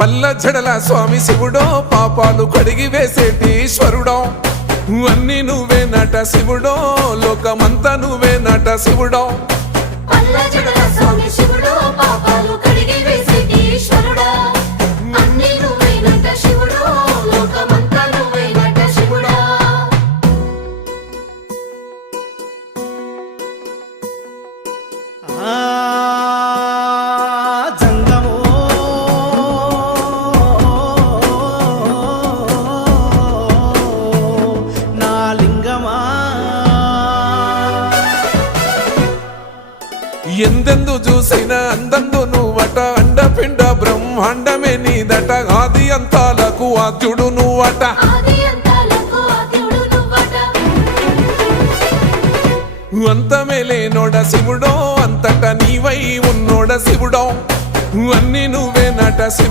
పల్ల జడల స్వామి శివుడో పాపాలు కడిగి వేసేటి ఈశ్వరుడో అన్ని నువ్వే నట శివుడో లోకమంతా నువ్వే నట శివుడో పల్ల జడల స్వామి శివుడో పాపాలు కడిగి వేసేటి ఈశ్వరుడా అన్ని నువ్వే నట శివుడో లోకమంతా నువ్వే నట శివుడా జంగమో నా లింగమా ఎందెందు చూసిన అందందు నువ్వట అండపిండ బ్రహ్మాండమే నీదట ఆది అంతాలకు ఆద్యుడు నువ్వట ఆది అంతాలకు ఆద్యుడు నువ్వట అంతమే లేనోడ శివుడో అంతట నీవై ఉన్నోడ శివుడో అన్ని నువ్వే నట శివుడో